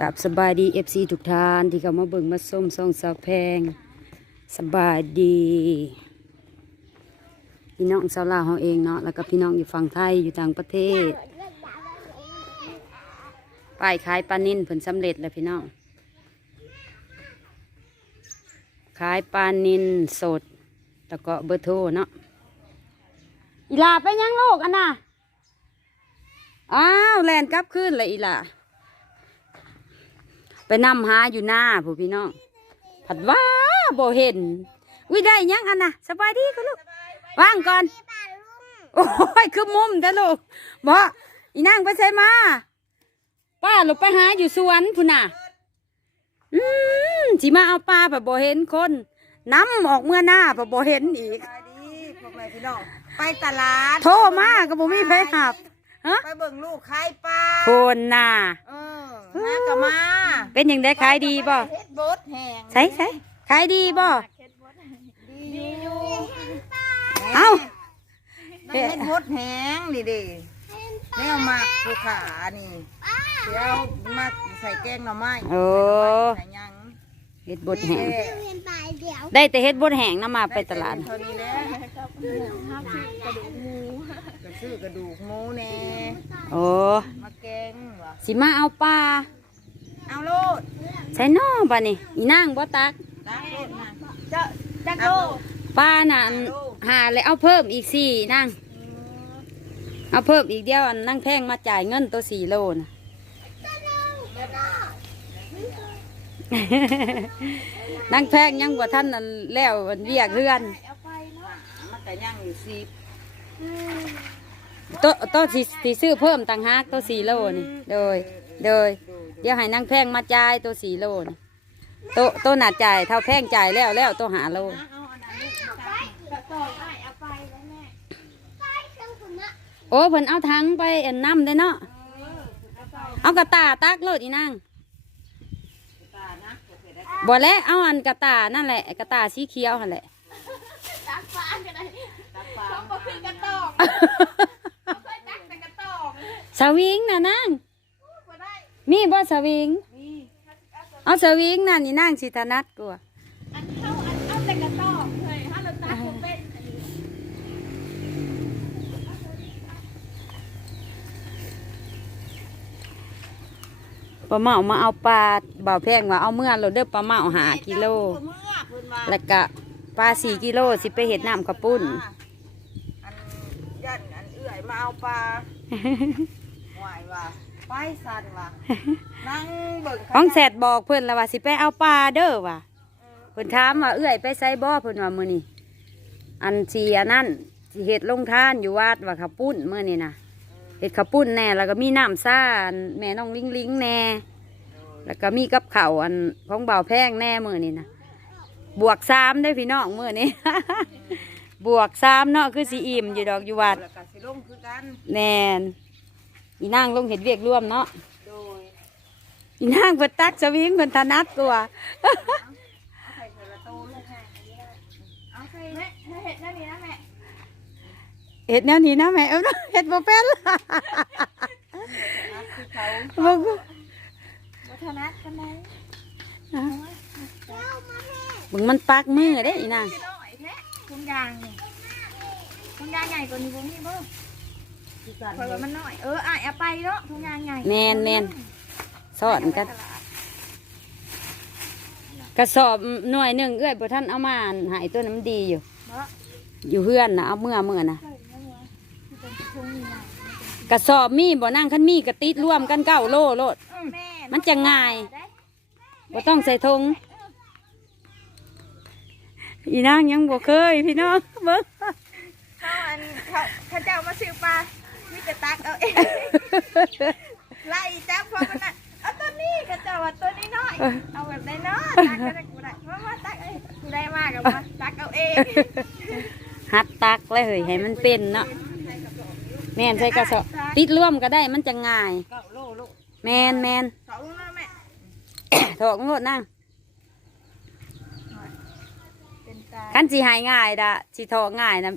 กับสบายดีเอฟซีทุกท่านที่เขามาเบิ่งมาส้มสองสาวแพงสบายดีพี่น้องสาวลาวเราเองเนาะแล้วก็พี่น้องอยู่ฝั่งไทยอยู่ต่างประเทศป้ายขายปลานิ่นผลสำเร็จแล้วพี่น้องขายปลานิ่นสดแล้วก็เบอร์โทรเนาะอีลาไปยังโลกอันน่ะอ้าวแลนกลับขึ้นเลยอีลา ไปนำหาอยู่หน้าผู้พี่น้อง ผัดว่าบ่เห็นวิได้ยังอันน่ะสบายดีก็ลูกว่างก่อน โอ้ยคือมุมแต่ลูกบ่อีนางไปใส่มาป้าลูกไปหาอยู่สวนพุ่นน่ะ อืมสิมาเอาปลาแบบบ่เห็นคนน้ำออกเมื่อหน้าแบบบ่เห็นอีกสวัสดีพ่อแม่พี่น้องไปตลาด โทรมาก็บ่มีไผหับ ฮะไปเบิ่งลูกขายปลาโคนน่ะเออหากะมาเป็นยังได้ขายดีบ่เฮ็ดบดแห้งใช่ใช่ขายดีบ่ดีอยู่เอ้าได้เฮ็ดบดแห้งนี่ดิแนวหมักลูกขานี่เดี๋ยวมาใส่แกงหน่อไม้โอ้ใส่หยัง เฮ็ดบดแห้งแค่ได้แต่เฮ็ดบดแห้งนำมาไปตลาดเท่านี้แหละก็ซื้อกระดูกหมูแน่โอ้มาแกงว่ะสิมาเอาปลาเอาโลดใส่น้อบัดนี้อีนางบ่ตักตักโลดนะจะจะโลปลาน่ะอันหาเลยเอาเพิ่มอีกสี่นางเอาเพิ่มอีกเดียวอันนั่งแพงมาจ่ายเงินตัวสี่โลน่ะ นั่งแพงยังบ่ท่านนั่นแล้วอันเรียกเรือนเอาไปเนาะมันแต่ย่างอยู่สิบโตโตสิสิซื้อเพิ่มต่างหากตัวสี่โลนี่โดยโดยเดี๋ยวให้นั่งแพงมาจ่ายตัวสี่โลนี่โตโตหนาจ่ายเท่าแพงจ่ายแล้วแล้วตัวหาโลเอาอันนั้นลูกมาจะต่อได้เอาไปแล้วแม่โอ้เพิ่นเอาถังไปเอ็นน้ำได้อเนาะเอากระตาตักโลดอีนาง บ่แล้วเอาอันกระตานั่นแหละกระตาสีเขียวหั่นแหละตักปลากันเลยต้องก็คือกระตอกเคยตักแต่กระตอกสวิงน่ะนางก็ได้มีบ่สวิงนี่เอาสวิงนั่นนี่นางสิถนัดกว่า อันเข้าอันเอาแต่กระตอกเลยถ้าเราตักก็เป็นอันนี้ ป ลาเมามาเอาปลาบ่าวแพงว่าเอาเมื่อเราเด้อปลาเมาหากิโล แล้วก็ปลาสี่กิโลสิไปเห็ดน้ำกระปุ้นอันยันอันเอื่อยมาเอาปลาหวายว่ะไปสั่นว่ะนั่งเบิ่งของแสดบอกเพิ่อนแล้วว่าสิไปเอาปลาเด้อว่ะเพิ่อนถามว่าเอื้อยไปใส่บ่อเพิ่อนว่ามือนี้อันเสีอันนั่นเห็ดลงท่านอยู่วัดว่าข้าวปุ้นมื้อนี้นะ ห็ดข้าวปุ้นแน่แล้วก็มีน้ำซ่าอันแม่น้องลิงลิงแน่แล้วก็มีกับข้าวอันของเบาวแพงแน่มื้อนี้นะบวกสามได้อพี่น้องมื้อนี้บวกสามเนาะคือสีอิ่มอยู่ดอกอยู่วัดแล้วก็สิลงคือกันแน่นอีนางลงเห็ดเวียกร่วมเนาะโดยอีนางเพิ่นตักสวิงเพิ่นถนัดกว่า เอาใส่เทละโตลูก เอาใส่แม่แม่เห็ดนั่นนี่นะแม่ เห็ดแนวนี้นะแม่เอ้าเห็ดบ่เป็นนัดคือเขาบ่วัฒนัดกันไหนมึงมันปักมือเด้อีนางน้อยแท้ทุงยางนี่ทุงยางใหญ่กว่านี้บ่มีบ่คือกันเพราะว่ามันน้อยเอออะเอาไปเนาะทุงยางใหญ่แม่นแม่นสอนกันกระสอบหน่วยหนึ่งเอื้อยบ่ท่านเอามาหายตัวนั้นมันดีอยู่เนาะอยู่เฮือนนะเอาเมื่อเมื่อนะ กระสอบมีบ่นั่งคันมีกระติดรวมกันเก้าโลโลดแม่มันจะง่ายได้บ่ต้องใส่ธงอีนางยังบ่เคยพี่น้องเบิ่งเขาอันเขาเขาเจ้ามาซื้อปลามีแต่ตักเอาเองไล่จับพอมันน่ะเอาตัวนี้ก็เจ้าว่าตัวนี้น้อยเอาแบบไหนเนาะตักก็ได้กูได้มามาตักเอ้ยกูได้มากกับมาตักเอาเองหัดตักเลยเฮ้ยให้มันเป็นเนาะ แม่นใส่กระสอบติดร่วมก็ได้มันจะง่ายเก้าโลลูกแมนแมนสองลูกนะแม่ถอกโลดนั่งเป็นตาขั้นสีหายง่ายดะสีถอกง่ายนะ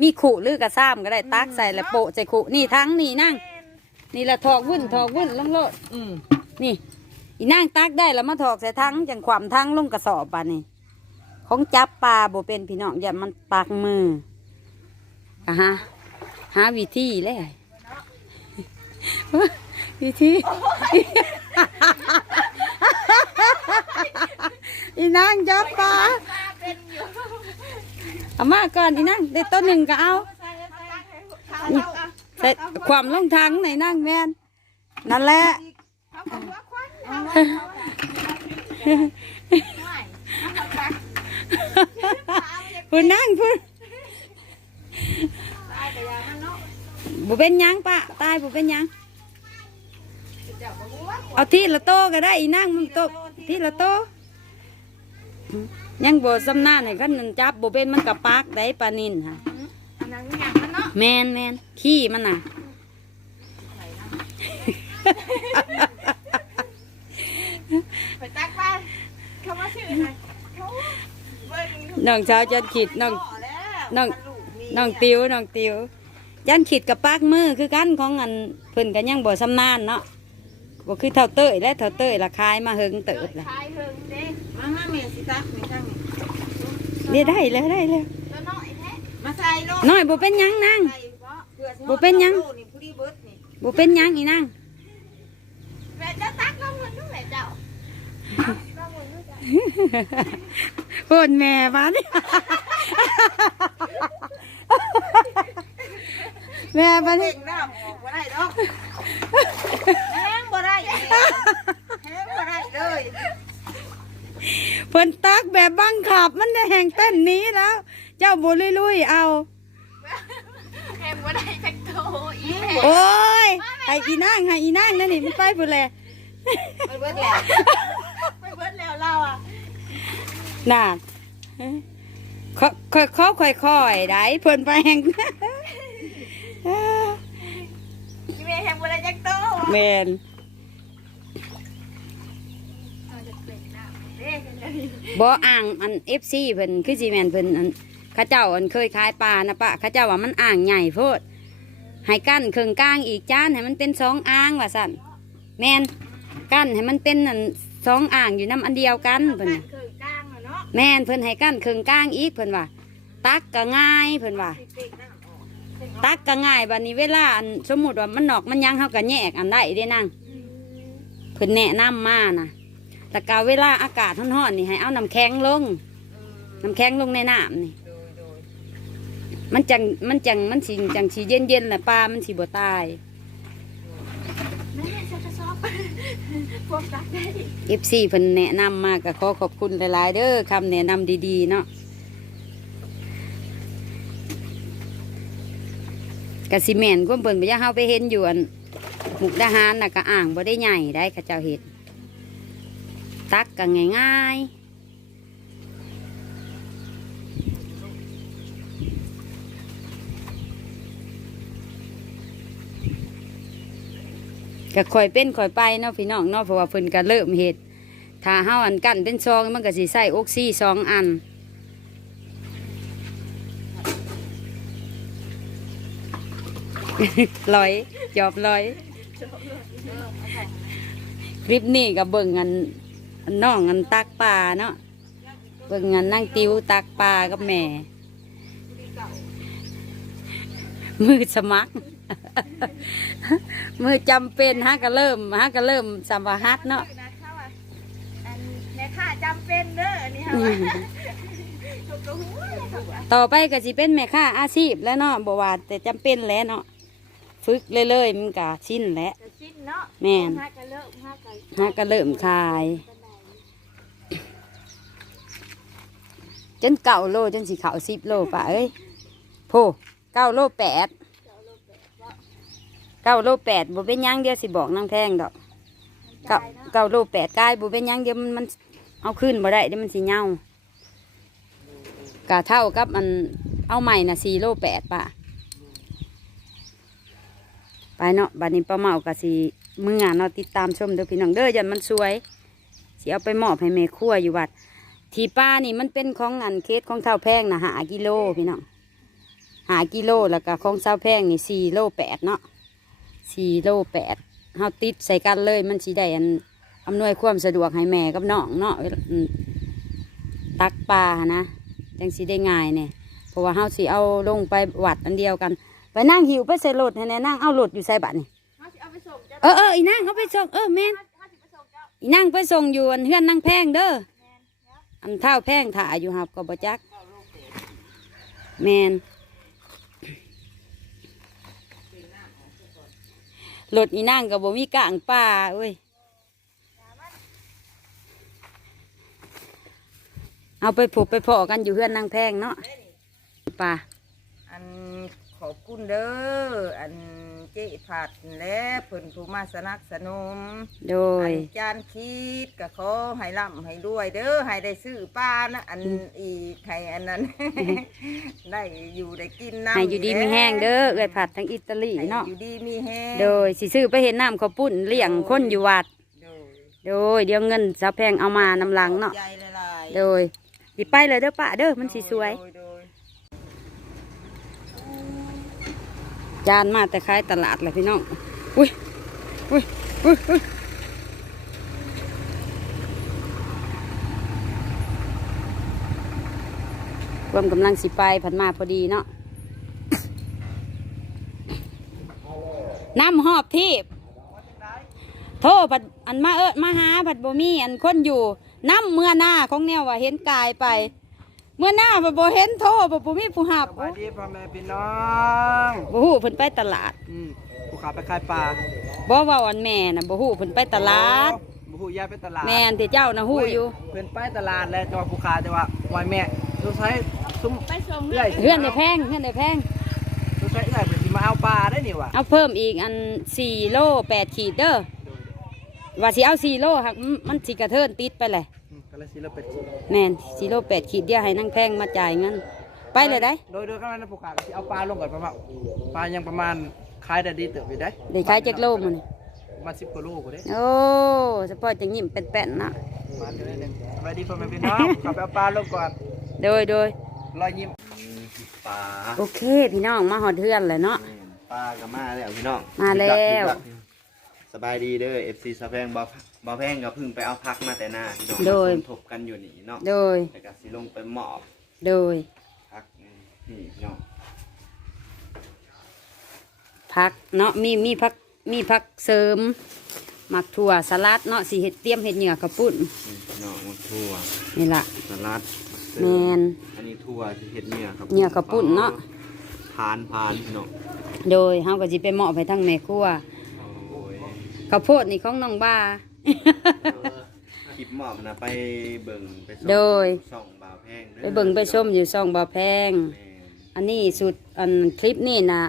มีขู่หรือกระซ้ำก็ได้ตักใส่แล้วโปะใส่ขู่นี่ทั้งนี่นั่ง นี่ละถอกวุ่นถอกวุ่นลงโลดอืมนี่ อีนางตักได้แล้วมาถอกใส่ทั้งจังความทั้งลงกระสอบปานนี่ของจับปลาบ่เป็นพี่น้องอย่ามันปักมืออะฮะ หาวิธีเลยวิธีอีนางจับปลาปลาเอามาก่อนอีนางได้ต้นหนึ่งก็เอาใส่ความลงทางไหนนั่งแม่นนั่นแหละควันเอาเอาเอาไม่เอาปลาพูดนั่งพูด บุเป็นหยังปะตายบุเป็นหยังเจ้าบอกว่าเอาที่ละโตก็ได้อีนั่งมันโตที่ละโตยังบ่สำนานให้กันนั่นจับบ่เป็นมันกับปากได้ปลานินค่ะอันนั้นอย่างมันเนาะแมนแมนขี้มันน่ะไปตักปลาเขามาชื่ออะไรเขาเบิ้งน้องเช้าวจันขีดน้องพอแล้วน้องมั นลูกมีน้องติวน้องติวจันขีดกับปากมือคือกันของอันเพิ่นก็ยังบ่สำนานเนาะบ่คือเท่าเต้ยและเท่าเต้ยละคายมาเฮิงเติบละคายเฮิงเด้มามาเมียสิตักมีทั้งนี้เดี๋ยวได้เลยได้เลยตัวน้อยแท้มาใส่โลดน้อยบ่เป็นหยังนางใส่บ่เพื่อสิบ่เป็นหยังโลดนี่ผู้ดีเบิดนี่บ่เป็นหยังอีนางแม่เจะตักลงมันด้วยแม่เจ้าลงมันด้วยจ้ะโคตรแม่บ้าน แม่บ้านเพ่งน้ำออกบ่ได้ดอกแห้งบ่ได้แม่แห้งบ่ได้เลยเพิ่นตักแบบบังคับมันได้แห่งเต้นหนี้แล้ว เจ้าบุลุยๆเอาแม่บ่ได้จักโตอีแม่โอ้ยให้อีนางให้อีนางนั่นนี่มันไปพุ่นแหละไปเบิดแล้วไปเบิ้ลแล้วเราอะน่ะเขาค่อยเขาค่อยค่อยๆได้เพิ่นไปแห่ง อีแม่แฮม บ่ได้จักโตแม่นเอาจะเป็นน้ำเด้กันเลยบ่อ่างอัน FC เพิ่นคือสิแม่นเพิ่นอันเขาเจ้าอันเคยขายปลานะปะเขาเจ้าว่ามันอ่างใหญ่โพดให้กั้นเครื่องกลางอีกจานให้มันเป็นสองอ่างว่าสั่นแม่นกั้นให้มันเป็นอันสองอ่างอยู่น้ำอันเดียวกันเพิ่นบ้าน่ะนเคยกลางอะเนาะแม่นเพิ่นให้กั้นเครื่องกลางอีกเพิ่นว่า ตักก็ง่ายเพิ่นว่า สิเพ่งน้ำออก ตักก็ง่ายบัดนี้เวลาอันสมมุติว่ามันนอกมันยังเฮาก็แยกอันได้เด้นางเพิ่นแนะนำมานะแต่กาเวลาอากาศร้อนๆนี่ให้เอาน้ำแข็งลงน้ำแข็งลงในน้ำนี่โดยโดยมันจังมันจังมันสิจังสีเย็นเย็นๆแหละปลา มันสิบ่ตายแม่จะกระสอบพวกตักได้เอฟซีเพิ่นแนะนำมาก็ขอขอบคุณหลายๆเด้อคำแนะนำดีๆเนาะ กะสิแมนความเพิ่นบ่อยาเฮาไปเห็นอยู่อันหมุกดาหารน่ะก็อ่างบ่ได้ใหญ่ได้เขาเจ้าเฮ็ดตักก็ง่ายๆก็ค่อยเป็นค่อยไปเนาะพี่น้องเนาะเพราะว่าเพิ่นก็เริ่มเฮ็ดถ้าเฮาอันกั้นเป็นซองมันก็สิใส่อกซี่สองอัน ลอยจอบลอย คลิปนี้ก็เบิ่งอันอันน้องอันตักปลาเนาะเบิ่งอันนั่งติวตักปลากับแม่ มือสมัคร มือจำเป็นฮะก็เริ่มฮะก็เริ่มสัมภาหัดเนาะนะเขาอะอันแม่ข้าจำเป็นเด้ออันนี้ค่ะว่าถูกกระหูเลยถูกอะต่อไปก็สิเป็นแม่ค้าอาชีพแล้วเนาะบ่ว่าแต่จำเป็นแล้วเนาะ ฝึกเรื่อยๆมันก็ชินแล้วจะสิ้นเนาะแม่น ห้ากันเลิกห้ากันฮะก็เริ่มขาย จนเก้าโลจนสิเขาสิบโลป่ะเอ้ยโพเก้าโลแปดเก้าโลแปดบ่เป็นหยังเดียวสิบอกนางแพงดอกเก้าเก้าโลแปดกายบ่เป็นหยังเดียวมันมันเอาขึ้นบ่ได้เดี๋ยวมันสิเหงากะเท่ากับมันเอาใหม่น่ะสี่โลแปดป่ะ ไปเนาะบัดนี้ป้าเมากะสิมืองานเนาะติดตามชมเด้อพี่น้องเด้อยันมันสวยสิเอาไปมอบให้แม่ครัวอยู่วัด ที่ป้านี่มันเป็นของอันเคสของเท่าแพงนะหากิโลพี่น้องหากิโลแล้วก็ของเท่าแพงนี่สี่โลแปดเนาะสี่โลแปดเฮาติดใส่กันเลยมันสีได้อันอำนวยความสะดวกให้แม่กับน้องเนาะตักปลานะจังสิได้ง่ายเนี่ยเพราะว่าเฮาสิเอาลงไปวัดอันเดียวกัน นั่งหิวไปใส่รถให้แน่นั่งเอารถอยู่ใส่บัตรนี่เขาสิเอาไปส่งเจ้าเออเอออีนั่งเขาไปส่งเออแม่นเขาสิไปส่งเจ้าอีนั่งไปส่งอยู่อันเฮือนนั่งแพงเด้ออันเท่าแพงถ่าอยู่หับก็บ่จักแมนรถอีนั่งก็บ่มีกลางป่าเอ้ยเอาไปผูกไปเพาะกันอยู่เฮือนนั่งแพงเนาะป่าอัน ขอบคุณเด้ออันเจ๊ผัดและเพิ่นผู้มาสนับสนุนโดย อันจานคิดก็ขอให้ร่ำให้รวยเด้อให้ได้ซื้อปลานะอันอีกให้อันนั้น ได้อยู่ได้กินน้ำให้อยู่ดีมีแห้งเด้อเอ้ยผัดทั้งอิตาลีให้เนาะ อยู่ดีมีแห้งโดยสิซื้อไปเห็นน้ำข้าวปุ้นเลี้ยงคนอยู่วัด โดยโดยเดี๋ยวเงินสาวแพงเอามานำหลังเนาะ ใจละลายโดยสิไปเลยเด้อป้าเด้อมันสิสวย โดโดย จานมาแต่ขายตลาดเลยพี่น้อง อุ้ย อุ้ย อุ้ยอุ้ยรวมกำลังสิไปผันมาพอดีเนาะ น้ำหอบทีบโทษผัดอันมาเอิดมาหาผัดบ่มีอันคนอยู่น้ำเมื่อหน้าของแนวว่าเห็นกายไป เมื่อหน้าผัดบ่เห็นโทษผัดบ่มีผู้หับสวัสดีพ่อแม่พี่น้องบ่ฮู้เพิ่นไปตลาดอืมผู้ขาไปขายปลาบ่เว้าอันแม่น่ะบ่ฮู้เพิ่นไปตลาดบุหูยายไปตลาดแม่นที่เจ้าน่ะฮู้อยู่เพื่อนไปตลาดแล้วจังหวัดผู้ขาจังหวัดวายแม่สุดท้ายซุ้มไปส่งเอื้อยเฮือนได้แพงเฮือนได้แพงสุดท้ายเอื้อยเพิ่นสิมาเอาปลาได้นี่ว่ะเอาเพิ่มอีกอัน4โล8ขีดเด้อว่าสิเอา4โลหักมมันสิกระเทินติดไปแหละอืมก็เลยสิเราเป็ดสิแม่น4โล8ขีดเดียวให้นางแพงมาจ่ายเงินไปเลยได้ โดยโดยข้างในผู้ขาก็สิเอาปลาลงก่อนประมาณปลายังประมาณขายได้ดีเติบอยู่ได้ได้ขายจักโลมื้อนี้ประมาณ10กว่าโลก็ได้โอ้สปอร์ตจังยิ้มเป็นแป้นๆเนาะประมาณนี้ได้หนึงสวัสดีพ่อแม่พี่น้องขับไปเอาปลาลงก่อนโดยโดยรอยยิ้มปลาโอเค พี่น้องมาฮอดเฮือนแล้วเนาะ ปลากับมาแล้วพี่น้องมาแล้ว สบายดีเด้อ FC สะแพงบ่ บ่แพงก็เพิ่งไปเอาพักมาแต่หน้าพี่น้องโดย มาสมทบกันอยู่นี่เนาะโดยแล้วก็สิลงไปหมอบโดยพักนี่พี่น้องผักเนาะมีมีผักมีผักเสริมหมักถั่วสลัดเนาะสีเห็ดเตรียมเห็ดเหนือกระปุ่นนี่พี่น้องมันทั่วนี่ละสลัดแมน อันนี้ทั่วที่เฮ็ดเนื้อครับเนื้อข้าวปุ้นเนาะพานพานพี่น้องโดยเฮาก็สิไปเหมาะไปทั้งแม่ครัวโอ้ยข้าวโพดนี่ของน้องบ้า คลิปหมอบนะไปเบิ่งไปส่องโดย ส่องบ่าวแพงด้อไปเบิ่งไปชมอยู่ซ่องบ่อแพง แม่น อันนี้สุดอันคลิปนี่นะ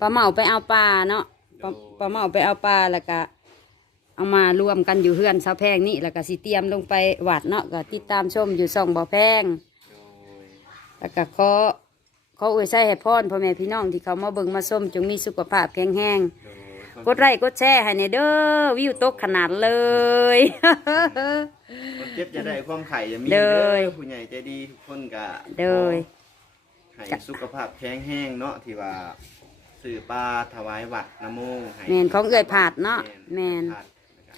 ปลาเมาไปเอาปลาเนาะปลาปลาเมาไปเอาปลาแล้วก็เอามารวมกันอยู่เฮือนสาวแพงนี่แล้วก็สิเตรียมลงไปวัดเนาะก็ติดตามชมอยู่ซ่องบ่อแพง โดยแล้วก็ขอขออวยใส่ให้พรพ่อแม่พี่น้องที่เขามาเบิ่งมาส้มจงมีสุขภาพแข็งแรง โดย กดไลค์กดแชร์ให้ในเด้อวิวตกขนาดเลย คนเจ็บจะได้ความไข่จะมีเด้เด้ออผู้ใหญ่ใจดีทุกคนก็เด้อให้สุขภาพแข็งแรงเนาะที่ว่าสื่อปลาถวายวัดน้ำโมงให้แมนของเอื้อยผาดเนาะแมนผาด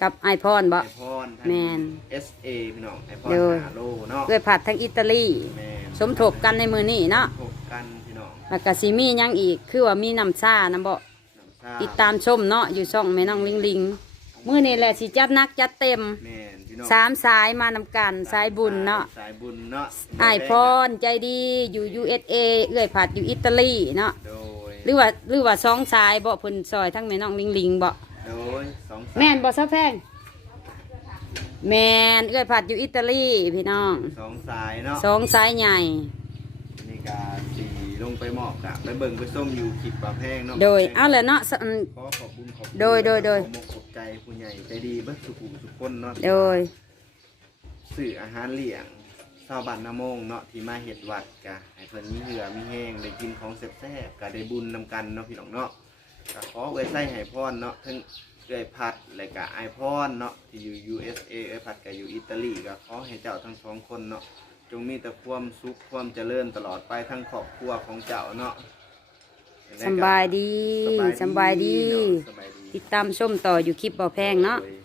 กับไอพรบ่ ไอพรแม่นเอสเอพี่น้องไอพรเด้อ หาโลเนาะเอื้อยผาดทั้งอิตาลี แม่นสมทบกันในมือนี้เนาะ พบกันพี่น้องแล้วก็สิมีหยังอีก คือว่ามีน้ำชาน้ำบ่น้ำช ติดตามชมเนาะอยู่ช่องแม่น้องลิงลิงมื้อนี้แหละสิจัดหนักจัดเต็มแม่นพี่น้องสามสายมานำกันสายบุญเนาะสายบุญเนาะไอายพรใจดีอยู่ USA เอื้อยผาดอยู่อิตาลีเนาะโดยหรือว่าหรือว่าสองสายบ่เพิ่นซอยทั้งแม่น้องลิงลิงบ่โดยสองสายแม่นบ่ซะแพงแม่นเอื้อยผัดอยู่อิตาลีพี่น้องสองสายเนาะสองสายใหญ่นี่กาสีล งไปหมอบกะไปเบิ่งไปส้มอยู่ขีดปลาแพงเนาะโดยเอาเลยเนาะสอืม ขอขอบคุณขอบคุณโดยโดยโดย ขอบอกขอบใจผู้ใหญ่ใจดีเบิดสุขุมสุขคนเนาะโดย สื่ออาหารเลี้ยงชาวบ้านนาโมงเนาะที่มาเฮ็ดวัดกะให้เพิ่นมีเหลือมีแห้งได้กินของแซ่บๆกะได้บุญนำกันเนาะพี่น้องเนาะก็ขอไว้ใส่ให้พรเนาะทั้งเอ้อยพัดและก็ไอพรเนาะที่อยู่ USA เอ้อยพัดก็อยู่อิตาลีก็ขอให้เจ้าทั้งสองคนเนาะ จงมีแต่ความสุขความเจริญตลอดไปทั้งครอบครัวของเจ้าเนาะสำบายดีสำบายดี เนาะสบายดี ติดตามชมต่ออยู่คลิปบ่อแพงเนาะ โดย